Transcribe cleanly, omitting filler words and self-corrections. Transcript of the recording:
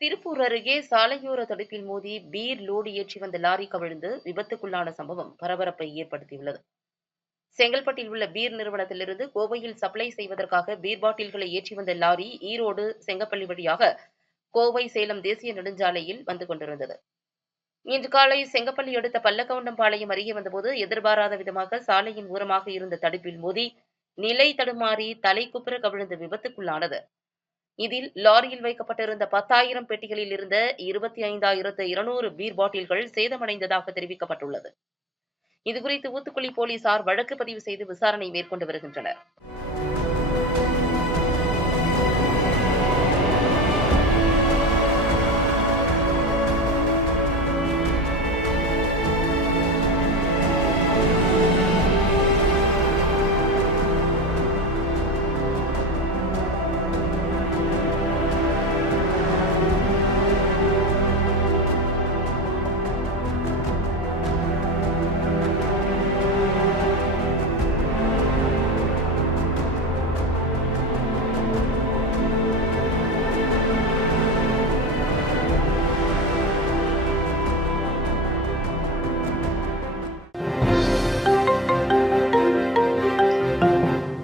திருப்பூர் அருகே சாலையோர தடுப்பில் மோதி beer load ஏற்றி வந்த லாரி கவிழ்ந்து விபத்துக்குள்ளான சம்பவம் பரபரப்பை ஏற்படுத்தியுள்ளது. செங்கல்பட்டில் உள்ள பீர் நிறுவனத்திலிருந்து கோவையில் சப்ளை செய்வதற்காக பீர் பாட்டில்களை ஏற்றி வந்த லாரி ஈரோடு செங்கப்பள்ளி வழியாக கோவை சேலம் தேசிய நெடுஞ்சாலையில் வந்து கொண்டிருந்தது. இன்று காலை செங்கப்பள்ளி அடுத்த பல்லக்கவுண்டம்பாளையம் அருகே வந்தபோது எதிர்பாராத விதமாக சாலையின் ஓரமாக இருந்த தடுப்பில் மோதி நிலை தடுமாறி தலைக்குப்புற கவிழ்ந்து விபத்துக்குள்ளானது. இதில் லாரியில் வைக்கப்பட்டிருந்த 10,000 பெட்டிகளில் இருந்த 25,200 பீர் பாட்டில்கள் சேதமடைந்ததாக தெரிவிக்கப்பட்டுள்ளது. இதுகுறித்து ஊத்துக்குளி போலீசார் வழக்கு பதிவு செய்து விசாரணை மேற்கொண்டு வருகின்றனர்.